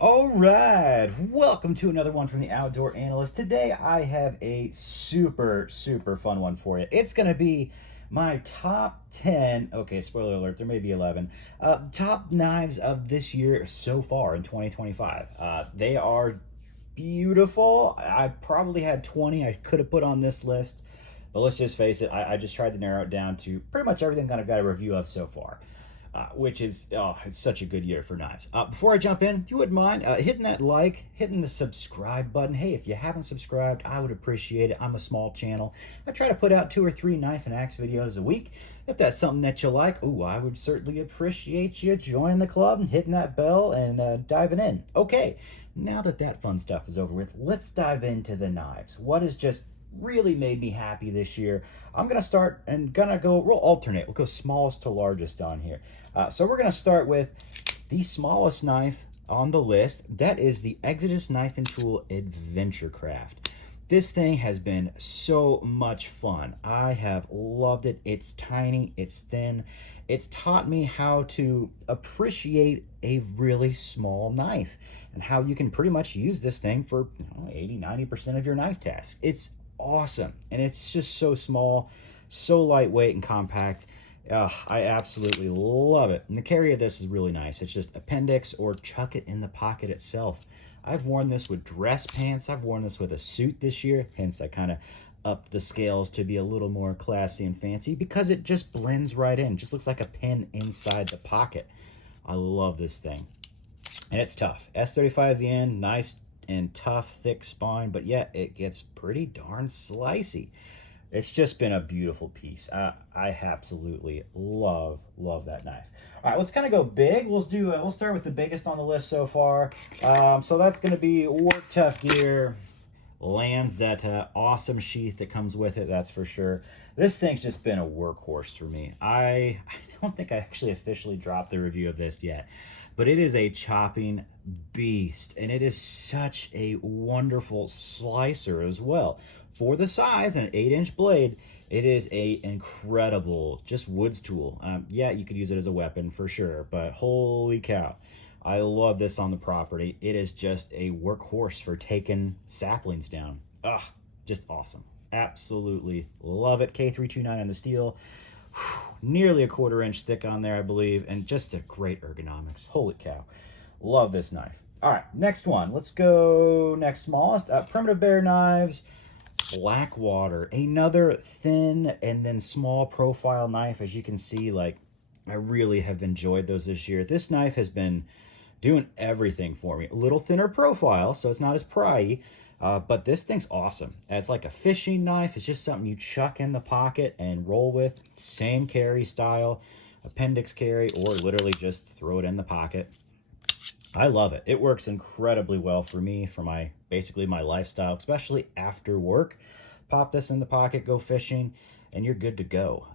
All right, welcome to another one from the Outdoor Analyst. Today I have a super fun one for you. It's going to be my top 10, okay, spoiler alert, there may be 11, top knives of this year so far in 2025. They are beautiful. I probably had 20 I could have put on this list, but let's just face it, I just tried to narrow it down to pretty much everything that I've got a review of so far. Which is, oh, it's such a good year for knives. Before I jump in, if you wouldn't mind hitting that like, hitting the subscribe button. Hey, if you haven't subscribed, I would appreciate it. I'm a small channel. I try to put out 2 or 3 knife and axe videos a week. If that's something that you like, ooh, I would certainly appreciate you joining the club and hitting that bell and diving in. Okay, now that that fun stuff is over with, let's dive into the knives. What has just really made me happy this year? I'm gonna start and we'll alternate. We'll go smallest to largest on here. So we're gonna start with the smallest knife on the list. That is the Exodus Knife and Tool Adventure Craft. This thing has been so much fun. I have loved it. It's tiny, it's thin. It's taught me how to appreciate a really small knife and how you can pretty much use this thing for 80-90% of your knife tasks. It's awesome, and it's just so small, so lightweight and compact. I absolutely love it. And the carry of this is really nice. It's just appendix or chuck it in the pocket itself. I've worn this with dress pants. I've worn this with a suit this year, hence I kind of upped the scales to be a little more classy and fancy because it just blends right in. Just looks like a pin inside the pocket. I love this thing. And it's tough. S35 the end, nice and tough, thick spine, but yet it gets pretty darn slicey. It's just been a beautiful piece. I absolutely love that knife. All right, let's kind of go big. We'll start with the biggest on the list so far. So that's going to be Work Tough Gear. Lands that awesome sheath that comes with it, that's for sure. This thing's just been a workhorse for me. I don't think I actually officially dropped the review of this yet, but it is a chopping beast, and it is such a wonderful slicer as well. For the size and an 8-inch blade, it is a incredible just woods tool. Yeah, you could use it as a weapon for sure, but holy cow. I love this on the property. It is just a workhorse for taking saplings down. Ugh, just awesome. Absolutely love it. K329 on the steel. Whew, nearly a 1/4 inch thick on there, I believe, and just a great ergonomics. Holy cow. Love this knife. All right, next one. Let's go next smallest. Primitive Bear Knives. Blackwater. Another thin and then small profile knife. As you can see, like, I really have enjoyed those this year. This knife has been doing everything for me. A little thinner profile, so it's not as pry-y, but this thing's awesome. It's like a fishing knife. It's just something you chuck in the pocket and roll with. Same carry style, appendix carry, or literally just throw it in the pocket. I love it. It works incredibly well for me, for my basically my lifestyle, especially after work. Pop this in the pocket, go fishing, and you're good to go.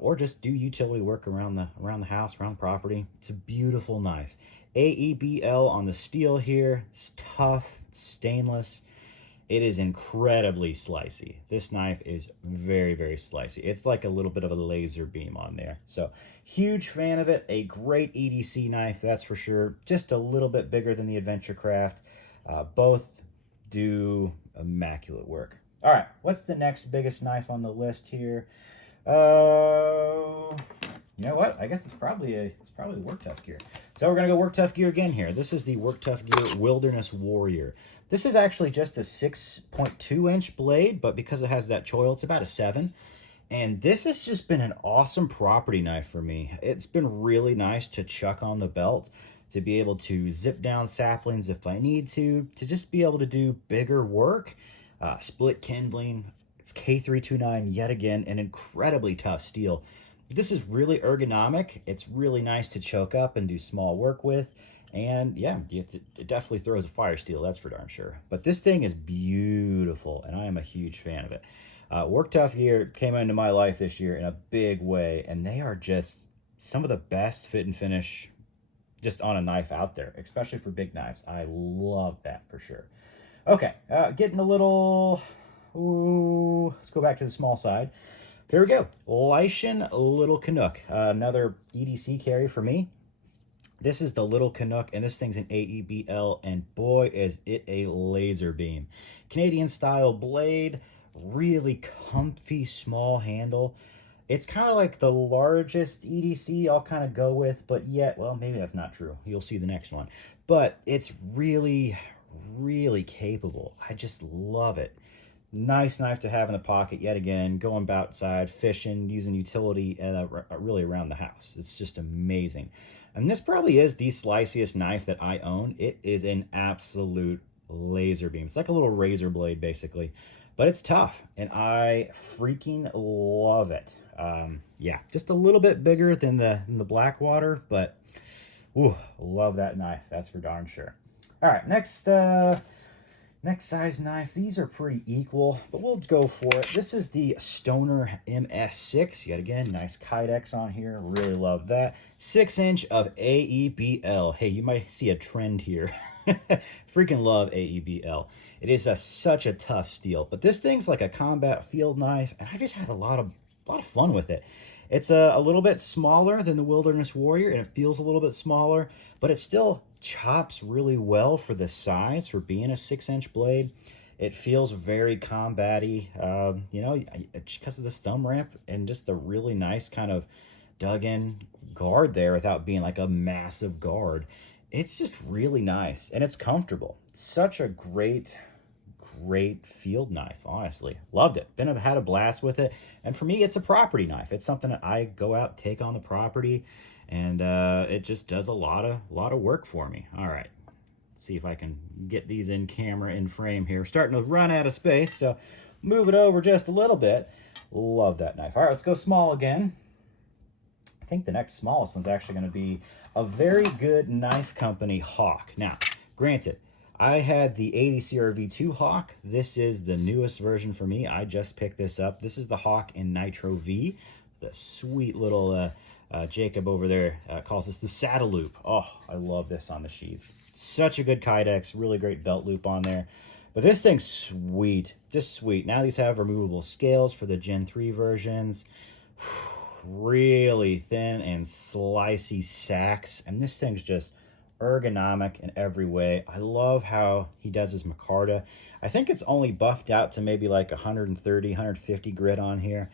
Or just do utility work around the house, around the property. It's a beautiful knife. AEBL on the steel here. It's tough, stainless. It is incredibly slicey. This knife is very slicey. It's like a little bit of a laser beam on there. So huge fan of it. A great EDC knife, that's for sure. Just a little bit bigger than the Adventure Craft. Both do immaculate work. All right, what's the next biggest knife on the list here? You know what? I guess it's probably Work Tough Gear. So we're gonna go Work Tough Gear again here. This is the Work Tough Gear Wilderness Warrior. This is actually just a 6.2-inch blade, but because it has that choil, it's about a 7. And this has just been an awesome property knife for me. It's been really nice to chuck on the belt, to be able to zip down saplings if I need to just be able to do bigger work. Split kindling. It's K329 yet again, an incredibly tough steel. This is really ergonomic. It's really nice to choke up and do small work with. And yeah, it definitely throws a fire steel, that's for darn sure. But this thing is beautiful, and I am a huge fan of it. Work Tough Gear came into my life this year in a big way, and they are just some of the best fit and finish just on a knife out there, especially for big knives. I love that for sure. Okay, getting a little... Ooh, let's go back to the small side. Here we go. Lycian Little Canuck, another EDC carry for me. This is the Little Canuck, and this thing's an AEBL, and boy, is it a laser beam. Canadian style blade, really comfy, small handle. It's kind of like the largest EDC I'll kind of go with, but yet, well, maybe that's not true. You'll see the next one. But it's really, really capable. I just love it. Nice knife to have in the pocket yet again, going outside, fishing, using utility, and really around the house. It's just amazing. And this probably is the sliciest knife that I own. It is an absolute laser beam. It's like a little razor blade, basically. But it's tough, and I freaking love it. Yeah, just a little bit bigger than the Blackwater, but ooh, love that knife. That's for darn sure. All right, next size knife. These are pretty equal, but we'll go for it. This is the Stoner MS6. Yet again, nice Kydex on here. Really love that. 6-inch of AEBL. Hey, you might see a trend here. Freaking love AEBL. It is such a tough steel, but this thing's like a combat field knife, and I just had a lot of fun with it. It's a little bit smaller than the Wilderness Warrior, and it feels a little bit smaller, but it still chops really well for the size, for being a 6-inch blade. It feels very combat-y, you know, because of this thumb ramp and just a really nice kind of dug-in guard there without being like a massive guard. It's just really nice, and it's comfortable. Such a great field knife, honestly. Loved it. Had a blast with it. And for me, it's a property knife. It's something that I go out, take on the property, and it just does a lot of work for me. All right. Let's see if I can get these in camera, in frame here. Starting to run out of space, so move it over just a little bit. Love that knife. All right, let's go small again. I think the next smallest one's actually going to be a very good knife company Hawk. Now, granted, I had the 80 CRV2 Hawk. This is the newest version for me. I just picked this up. This is the Hawk in Nitro V. The sweet little Jacob over there calls this the saddle loop. Oh, I love this on the sheath. Such a good Kydex. Really great belt loop on there. But this thing's sweet. Just sweet. Now these have removable scales for the Gen 3 versions. Really thin and slicey sacks. And this thing's just ergonomic in every way. I love how he does his micarta. I think it's only buffed out to maybe like 130, 150 grit on here,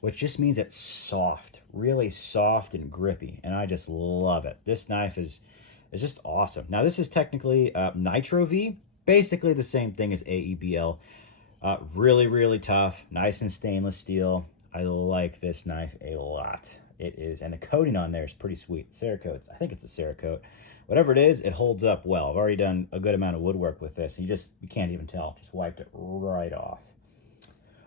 which just means it's soft, really soft and grippy, and I just love it. This knife is just awesome. Now this is technically Nitro V, basically the same thing as AEBL. Really, really tough, nice and stainless steel. I like this knife a lot. It is, and the coating on there is pretty sweet. Cerakote, I think it's a Cerakote. Whatever it is, it holds up well. I've already done a good amount of woodwork with this, and you can't even tell. Just wiped it right off.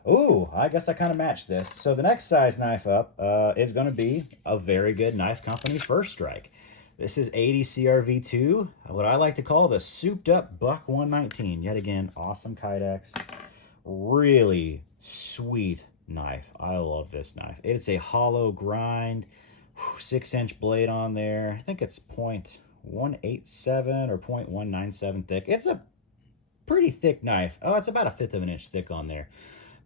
Ooh, I guess I kind of matched this. So the next size knife up is going to be a very good knife company First Strike. This is 80 CRV2, what I like to call the souped up Buck 119. Yet again, awesome Kydex. Really sweet knife. I love this knife. It's a hollow grind, 6-inch blade on there. I think it's 0.187 or 0.197 thick. It's a pretty thick knife. Oh, it's about 1/5 of an inch thick on there.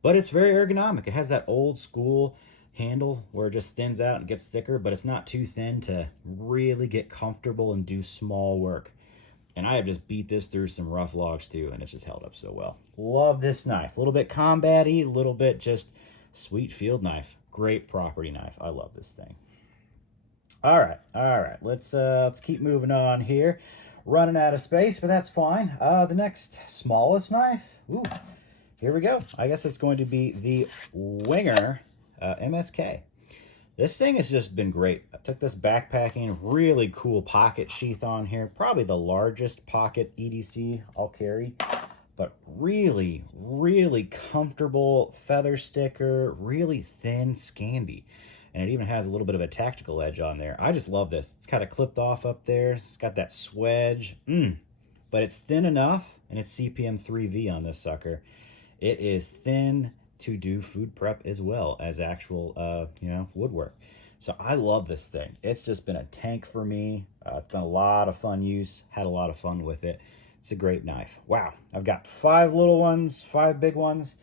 But it's very ergonomic. It has that old school handle where it just thins out and gets thicker, but it's not too thin to really get comfortable and do small work. And I have just beat this through some rough logs too, and it's just held up so well. Love this knife. A little bit combat-y, a little bit just sweet field knife. Great property knife. I love this thing. All right. Let's keep moving on here. Running out of space, but that's fine. The next smallest knife. Ooh, here we go. I guess it's going to be the Winger MSK. This thing has just been great. I took this backpacking, really cool pocket sheath on here. Probably the largest pocket EDC I'll carry. But really, really comfortable feather sticker, really thin Scandi. And it even has a little bit of a tactical edge on there. I just love this. It's kind of clipped off up there. It's got that swedge. But it's thin enough, and it's CPM 3V on this sucker. It is thin to do food prep as well as actual, woodwork. So I love this thing. It's just been a tank for me. It's been a lot of fun use. Had a lot of fun with it. It's a great knife. Wow. I've got 5 little ones, 5 big ones.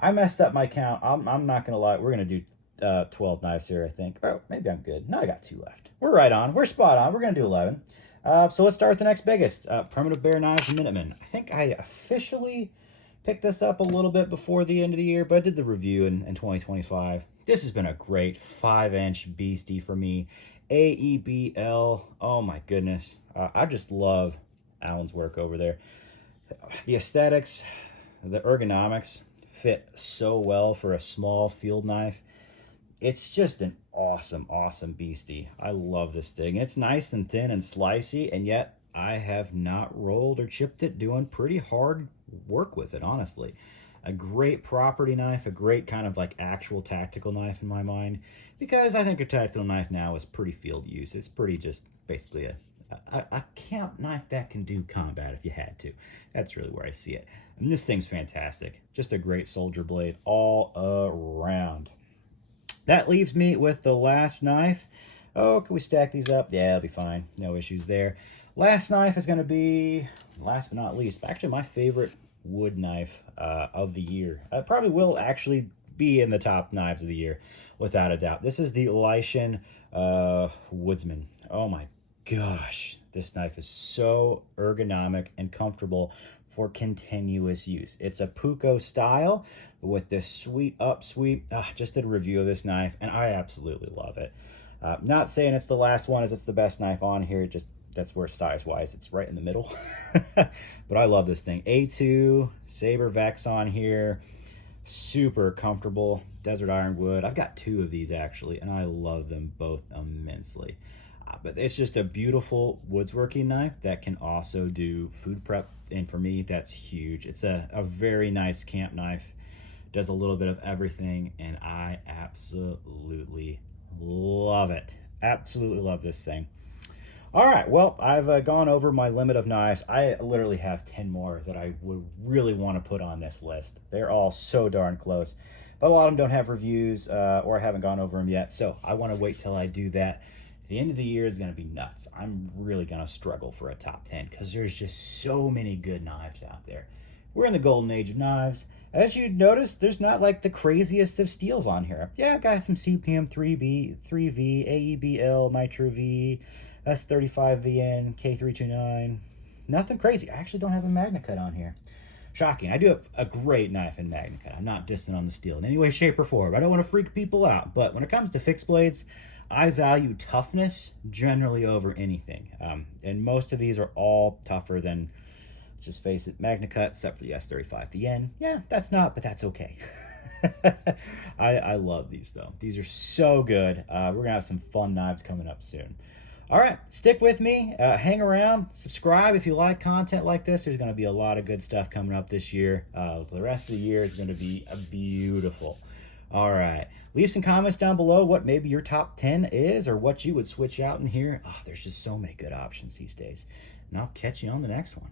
I messed up my count. I'm not going to lie. We're going to do 12 knives here, I think. Oh, maybe I'm good. No, I got 2 left. We're right on. We're spot on. We're going to do 11. So let's start with the next biggest. Primitive Bear Knives Minuteman. I think I officially picked this up a little bit before the end of the year, but I did the review in 2025. This has been a great 5-inch beastie for me. AEBL. Oh my goodness. I just love Alan's work over there. The aesthetics, the ergonomics fit so well for a small field knife. It's just an awesome, awesome beastie. I love this thing. It's nice and thin and slicey, and yet I have not rolled or chipped it, doing pretty hard work with it, honestly. A great property knife, a great kind of like actual tactical knife in my mind, because I think a tactical knife now is pretty field use. It's pretty just basically a camp knife that can do combat if you had to. That's really where I see it. And this thing's fantastic. Just a great soldier blade all around. That leaves me with the last knife. Oh, can we stack these up? Yeah, it'll be fine. No issues there. Last knife is going to be, last but not least, actually my favorite wood knife of the year. It probably will actually be in the top knives of the year, without a doubt. This is the Lycian Woodsman. Oh my gosh, this knife is so ergonomic and comfortable for continuous use. It's a Puko style with this sweet up sweep. Just did a review of this knife and I absolutely love it. Not saying it's the last one as it's the best knife on here, just that's where size wise it's right in the middle. But I love this thing. A2 Saber Vex on here, super comfortable. Desert Ironwood. I've got 2 of these actually and I love them both immensely. But it's just a beautiful woodsworking knife that can also do food prep, and for me that's huge. It's a very nice camp knife, does a little bit of everything, and I absolutely love it. Absolutely love this thing. All right, well, I've gone over my limit of knives. I literally have 10 more that I would really want to put on this list. They're all so darn close, but a lot of them don't have reviews or I haven't gone over them yet, so I want to wait till I do that. The end of the year is going to be nuts. I'm really going to struggle for a top 10 because there's just so many good knives out there. We're in the golden age of knives. As you notice, there's not like the craziest of steels on here. Yeah, I've got some CPM 3V, AEBL, Nitro V, S35VN, K329. Nothing crazy. I actually don't have a Magna Cut on here. Shocking. I do have a great knife in Magna Cut. I'm not dissing on the steel in any way, shape, or form. I don't want to freak people out. But when it comes to fixed blades, I value toughness generally over anything. And most of these are all tougher than, just face it, Magna Cut, except for the S35VN. Yeah, that's not, but that's okay. I love these, though. These are so good. We're going to have some fun knives coming up soon. All right, stick with me. Hang around. Subscribe if you like content like this. There's going to be a lot of good stuff coming up this year. The rest of the year is going to be beautiful. All right. Leave some comments down below what maybe your top 10 is or what you would switch out in here. Oh, there's just so many good options these days. And I'll catch you on the next one.